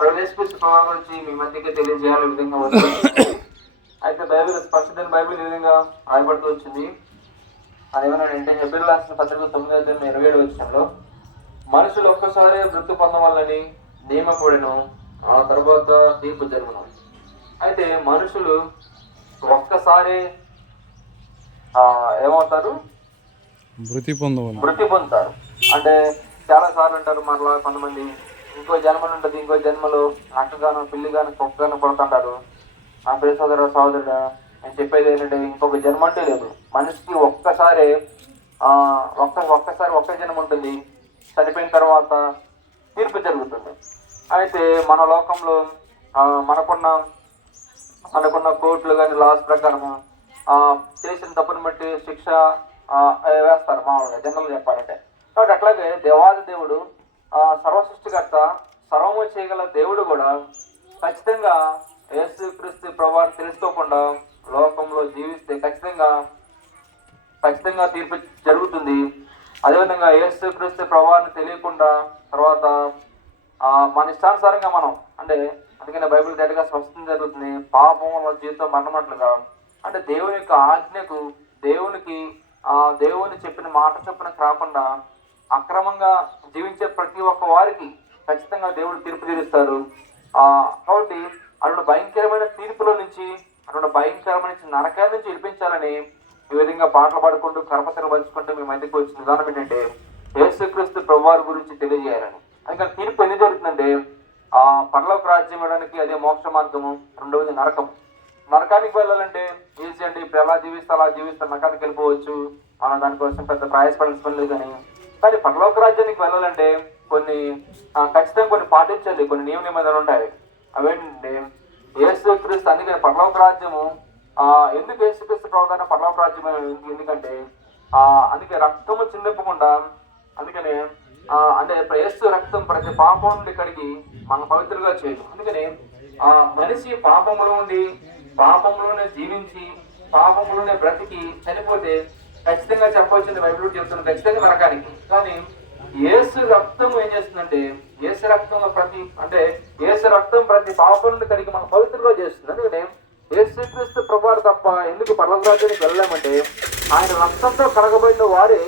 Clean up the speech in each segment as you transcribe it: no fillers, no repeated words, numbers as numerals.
యేసుక్రీస్తు ప్రభావం గురించి మీ మధ్యకి తెలియజేయాలి విధంగా వస్తుంది. అయితే బైబిల్ పరిశుద్ధ బైబిల్ ఈ విధంగా రాయబడుతూ వచ్చింది. అదేమన్నాడంటే హెబ్రీయులకు రాసిన పత్రిక 9:27 వచనంలో మనుషులు ఒక్కసారి మృत्यు పొందవాలని నియమపడిను, ఆ తర్వాత తీర్పు జరుగును. అయితే మనుషులు ఒక్కసారి ఏమవుతారు? మృతి పొందుతారు. అంటే చాలా సార్లు అంటారు మరలా కొంతమంది ఇంకో జన్మలు ఉంటుంది, ఇంకో జన్మలో అక్కగాను పిల్లిగాను కుక్కగాను పడుతుంటారు. ఆ ప్రియ సోదరుడు నేను చెప్పేది ఏంటంటే ఇంకొక జన్మ అంటే లేదు. మనిషికి ఒక్కసారి ఒక్క జన్మ ఉంటుంది. చనిపోయిన తర్వాత తీర్పు జరుగుతుంది. అయితే మన లోకంలో మనకున్న కోర్టులు కానీ లాస్ ప్రకారము చేసిన తప్పును బట్టి శిక్ష వేస్తారు మామూలుగా జనరల్ చెప్పాలంటే. కాబట్టి అట్లాగే దేవాది దేవుడు సర్వసృష్టికర్త, సర్వము చేయగల దేవుడు కూడా ఖచ్చితంగా యేసుక్రీస్తు ప్రభువుని తెలుసుకోకుండా లోకంలో జీవిస్తే ఖచ్చితంగా తీర్పు జరుగుతుంది. అదేవిధంగా యేసుక్రీస్తు ప్రభువుని తెలియకుండా తర్వాత మన ఇష్టానుసారంగా మనం అంటే అందుకనే బైబిల్ గట్టిగా స్పష్టం జరుగుతుంది. పాపంలో జీవితం మరణమట్లుగా అంటే దేవుని యొక్క ఆజ్ఞకు దేవుని చెప్పిన మాట చొప్పున కాకుండా అక్రమంగా జీవించే ప్రతి ఒక్క వారికి ఖచ్చితంగా దేవుడు తీర్పు తీరుస్తారు. కాబట్టి అటువంటి భయంకరమైన తీర్పులో నుంచి అటువంటి భయంకరమైన నరకాల నుంచి విడిపించాలని ఈ విధంగా పాటలు పాడుకుంటూ కరపతలు పంచుకుంటూ మేము ఎందుకు వచ్చిన విధానం ఏంటంటే యేసుక్రీస్తు ప్రభువారి గురించి తెలియజేయాలని. అందుకని తీర్పు ఎందుకు జరుగుతుందంటే పరలోక రాజ్యం ఇవ్వడానికి అదే మోక్ష మార్గము. రెండవది నరకానికి వెళ్ళాలంటే ఈజీ అండి. ఇప్పుడు ఎలా జీవిస్తే అలా జీవిస్తే నరకానికి వెళ్ళిపోవచ్చు, మనం దానికోసం పెద్ద ప్రయాసపడాల్సిన పని లేదు. కానీ పరలోక రాజ్యానికి వెళ్ళాలంటే ఖచ్చితంగా కొన్ని పాటించాలి, కొన్ని నియమ నిబంధనలు ఉంటాయి. అవేంటంటే యేసుక్రీస్తు అందుకని పరలోక రాజ్యము ఎందుకు యేసుక్రీస్తు ప్రవర్తన పరలోక రాజ్యం ఎందుకంటే అందుకే రక్తము చిందింపకుండా అందుకనే అంటే యేసు రక్తం ప్రతి పాపం నుండి కడిగి మనం పవిత్రంగా చేయదు. అందుకని మనిషి పాపంలో ఉండి పాపంలోనే జీవించి పాపంలోనే బ్రతికి చనిపోతే ఖచ్చితంగా చెప్పవచ్చింది బైబిల్ చెప్తుంది ఖచ్చితంగా నరకానికి. కానీ యేసు రక్తం ఏం చేస్తుందంటే యేసు రక్తం ప్రతి పాపం నుండి కడిగి మనం పవిత్రంగా చేస్తుంది. అందుకని యేసుక్రీస్తు ప్రభువారు తప్ప ఎందుకు పరలోక రాజ్యానికి వెళ్ళలేమంటే ఆయన రక్తంతో కడగబడిన వారే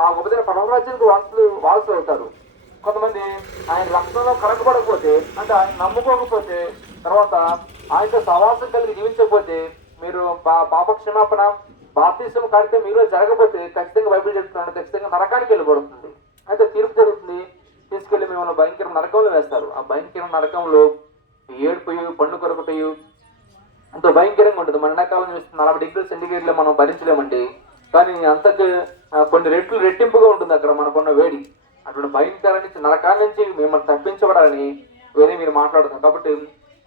ఆ ఉపదిన పరలోక రాజ్యానికి వారసులు అవుతారు. కొంతమంది ఆయన రక్తంలో కడగబడకపోతే అంటే ఆయన నమ్ముకోకపోతే తర్వాత ఆయనతో సహవాసం కలిగి జీవించకపోతే మీరు పాప క్షమాపణ బాప్తిసం కార్యక్రమం మీలో జరగకపోతే ఖచ్చితంగా బైబిల్ చెప్తున్నాడు ఖచ్చితంగా నరకానికి వెళ్ళబడుతుంది. అయితే తీర్పు జరుగుతుంది, తీసుకెళ్లి మిమ్మల్ని భయంకర నరకంలో వేస్తారు. ఆ భయంకర నరకంలో ఏడుపోయి పండు కొరకటయు ఎంతో భయంకరంగా ఉంటుంది. మన ఎండాకాలం చూస్తే 40 డిగ్రీల సెంటిగ్రేడ్లో మనం భరించలేమండి. కానీ అంతకు కొన్ని రెట్లు రెట్టింపుగా ఉంటుంది అక్కడ మనకున్న వేడి. అటువంటి భయంకరాన్ని నరకాల నుంచి మిమ్మల్ని తప్పించబడాలని వేరే మీరు మాట్లాడుతారు. కాబట్టి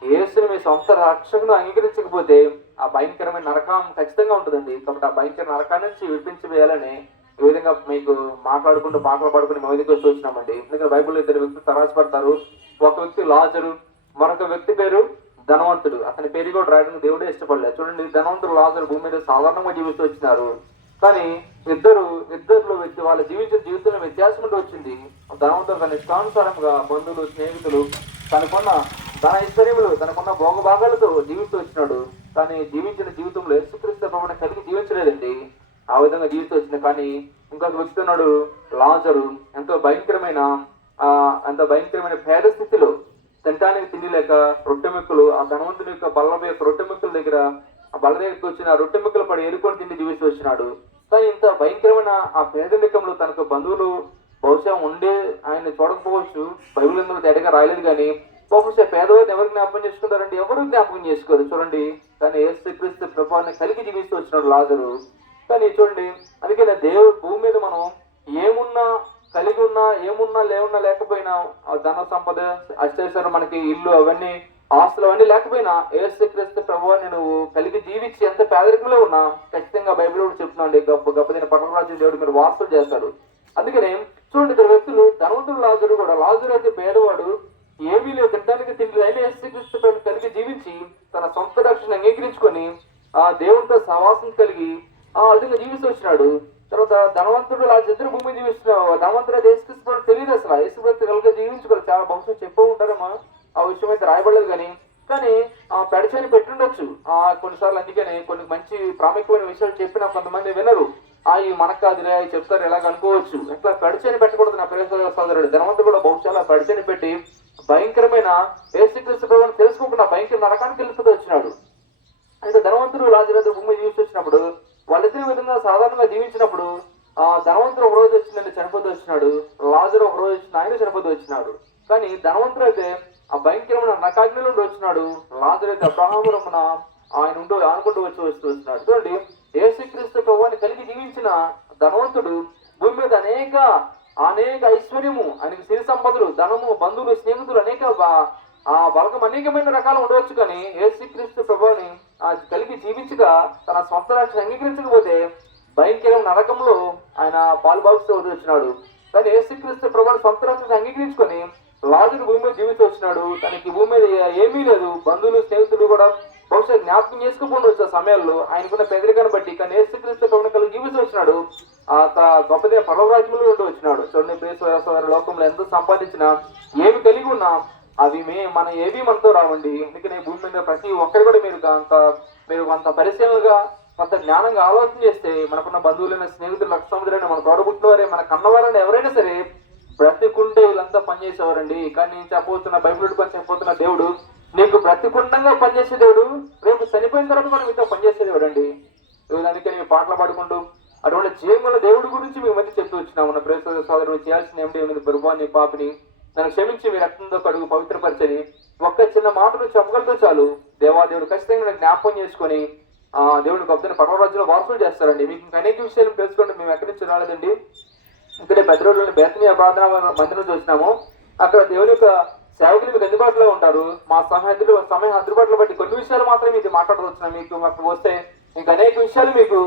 యేసుని మీ సొంత రక్షకును అంగీకరించకపోతే ఆ భయంకరమైన నరకం ఖచ్చితంగా ఉంటుందండి. కాబట్టి ఆ భయంకర నరకాల నుంచి విడిపించవేయాలని ఈ విధంగా మీకు మాట్లాడుకుంటూ పాటలు పాడుకుని మేము దగ్గరికి వచ్చినామండి. ఎందుకంటే బైబిల్లో 2 వ్యక్తులు తరాసపడతారు. ఒక వ్యక్తి లాజరు, మరొక వ్యక్తి పేరు ధనవంతుడు. అతని పేరు కూడా రాయడానికి దేవుడే ఇష్టపడలేదు. చూడండి, ధనవంతుడు లాజరు భూమి మీద సాధారణంగా జీవిస్తూ వచ్చినారు. కానీ ఇద్దరు వాళ్ళ జీవితంలో వ్యత్యాసం ఉంటూ వచ్చింది. ధనవంతుడు తన ఇష్టానుసారంగా బంధువులు స్నేహితులు తనకున్న ధన ఐశ్వర్యములు తనకున్న భోగభాగాలతో జీవిస్తూ వచ్చినాడు. కానీ జీవించిన జీవితంలో యేసుక్రీస్తు ప్రభువుని కలిగి జీవించలేదండి. ఆ విధంగా జీవిస్తూ వచ్చింది. కానీ ఇంకొక వ్యక్తి ఉన్నాడు లాజరు, ఎంతో భయంకరమైన పేద స్థితిలో తినడానికి తిండి లేక రొట్టెముక్కలు ఆ ధనవంతుని యొక్క బల్ల యొక్క రొట్టెముక్కల దగ్గర ఆ బల్ల దగ్గరికి వచ్చిన ఆ రొట్టెముక్కలు పడి ఏరుకొని తిండి జీవిస్తూ వచ్చినాడు. కానీ ఇంత భయంకరమైన ఆ పేదరికంలో తనకు బంధువులు బహుశా ఉండే ఆయన చూడకపోవచ్చు, బైబిల్ ఎందులో తేటగా రాయలేదు. కానీ బహుశా పేదవారిని ఎవరు జ్ఞాపకం చేసుకుంటారండి? ఎవరు జ్ఞాపకం చేసుకోరు చూడండి. కానీ యేసుక్రీస్తు ప్రభువుని కలిగి జీవిస్తూ వచ్చినాడు లాజరు. కానీ చూడండి, అందుకనే దేవుడు భూమి మీద మనం ఏమున్నా కలిగి ఉన్నా లేవున్నా లేకపోయినా ధన సంపద అష్టైశ్వర్యం మనకి ఇల్లు అవన్నీ ఆస్తులు అవన్నీ లేకపోయినా యేసుక్రీస్తు ప్రభువుని నువ్వు కలిగి జీవించి ఎంత పేదరికంలో ఉన్నా ఖచ్చితంగా బైబిల్ కూడా చెప్తున్నాండి గొప్పదైన పరలోక రాజ్యం దేవుడు మీరు వారసులు చేస్తారు. అందుకనే చూడండి, 2 వ్యక్తులు ధనవంతుడు లాజరు కూడా. లాజరు అయితే పేదవాడు, ఏమీ లేవు, తినడానికి తిండి అయినా యేసుక్రీస్తు ప్రభువుని కలిగి జీవించి తన సొంత రక్షణ అంగీకరించుకొని ఆ దేవునితో సహవాసం కలిగి ఆ విధంగా జీవిస్తూ వచ్చినాడు. తర్వాత ధనవంతుడు ఇద్దరు భూమి జీవిస్తున్నావు. ధనవంతుడు యేసుక్రీస్తు తెలియదు అసలు. యేసుక్రీస్తు కలిగి జీవించుకోవాలి. చాలా బహుశా చెప్పు ఉంటారేమో ఆ విషయం అయితే అయితే రాయబడలేదు కానీ పెడచని పెట్టుండొచ్చు. కొన్నిసార్లు అందుకని కొన్ని మంచి ప్రాముఖ్యమైన విషయాలు చెప్పినా కొంతమంది వినరు. ఈ మనకు కాదులే చెప్తారు ఇలాగ అనుకోవచ్చు. ఇట్లా పెడచని పెట్టకూడదు నా ప్రియ సోదరుడు. ధనవంతుడు కూడా బహుశా పెడచని పెట్టి భయంకరమైన యేసుక్రీస్తు ప్రభువుని తెలుసుకోకుండా భయంకర నరకానికి వెళ్ళిపోతూ వచ్చినాడు. అయితే ధనవంతుడు లాజరు భూమి జీవిస్తూ వచ్చినప్పుడు వాళ్ళిద్దరి విధంగా సాధారణంగా జీవించినప్పుడు ధనవంతుడు ఒక రోజు వచ్చిందని చనిపోతూ వచ్చినాడు, లాజరు ఒక రోజు వచ్చిన ఆయన చనిపోతూ వచ్చినాడు. కానీ ధనవంతుడు అయితే భయంకరమైన నరకాగ్ని నుండి వచ్చినాడు, లాజరు అయితే అబ్రహామురమున ఆయన ఆనుకుంటూ వస్తూ వచ్చినాడు. చూడండి, యేసుక్రీస్తు ప్రభువుని కలిగి జీవించిన ధనవంతుడు భూమి మీద అనేక ఐశ్వర్యము, ఆయనకి సిరి సంపదలు, ధనము, బంధువులు, స్నేహితులు, అనేక బలగం అనేకమైన రకాలు ఉండవచ్చు. కానీ యేసుక్రీస్తు ప్రభువుని కలిగి జీవించగా తన సొంత రాష్ట్రం అంగీకరించకపోతే భయంకరమైన నరకంలో ఆయన పాలుభాగుతూ వచ్చినాడు. కానీ యేసుక్రీస్తు ప్రభువుని సొంత రాష్ట్రాన్ని అంగీకరించుకొని లాజరు భూమి మీద జీవిస్తూ వచ్చినాడు. తనకి భూమి మీద ఏమీ లేదు, బంధువులు, స్నేహితులు కూడా బహుశా జ్ఞాపకం చేసుకోకుండా ఆ సమయాల్లో ఆయనకున్న పెదరికాన్ని బట్టి. కానీ యేసుక్రీస్తు ప్రభువుని కలిగి జీవిస్తూ వచ్చినాడు, గొప్పదే పరలోక రాజ్యంలో ఉంటూ వచ్చినాడు. చూడండి ప్రియ సోదర, లోకంలో ఎంత సంపాదించినా ఏమి కలిగి ఉన్నా అవి మనం ఏవి మనతో రావండి. అందుకని భూమి మీద ప్రతి ఒక్కరు కూడా మీరు అంత పరిశీలనగా కొంత జ్ఞానంగా ఆలోచన చేస్తే మనకున్న బంధువులైన, స్నేహితులు, రక్త సముద్రులైన, మన తోడబుట్టినవారే, మన కన్నవారైనా ఎవరైనా సరే బ్రతికుంటే వీళ్ళంతా పనిచేసేవారండి. కానీ నేను చెప్పబోతున్న బైబిల్ పని చెప్పబోతున్న దేవుడు నీకు బ్రతికుండంగా పనిచేసే దేవుడు, రేపు చనిపోయిన తర్వాత మనం మీతో పనిచేసే దేవుడు అండి. అందుకే నేను పాటలు పాడుకుంటూ అటువంటి జీవముల దేవుడి గురించి మీ మధ్య చెప్తూ వచ్చినాము. నా ప్రియ సోదరుడు చేయాల్సిన ఏమిటి, బరువాన్ని పాపిని నన్ను క్షమించి మీ రక్తంతో కడుగు పవిత్రపరచని ఒక్క చిన్న మాటను చెప్పగలతో చాలు దేవాదేవుడు ఖచ్చితంగా జ్ఞాపకం చేసుకొని దేవుడిని గొప్ప పరమరాజ్యంలో వారసులు చేస్తారండి. మీకు ఇంకా అనేక విషయాలు తెలుసుకోండి. మేము ఎక్కడి నుంచి రాలేదండి, ఇక్కడే పెద్ద రోడ్లోని బేతనీయ ప్రార్థనా మందిరం చూసినాము. అక్కడ దేవుని యొక్క సేవకులు మీకు అందుబాటులో ఉంటారు. మా సమయం అందుబాటులో బట్టి కొన్ని విషయాలు మాత్రమే మీకు మాట్లాడవచ్చున్నాం. మీకు అక్కడ వస్తే ఇంకా అనేక విషయాలు మీకు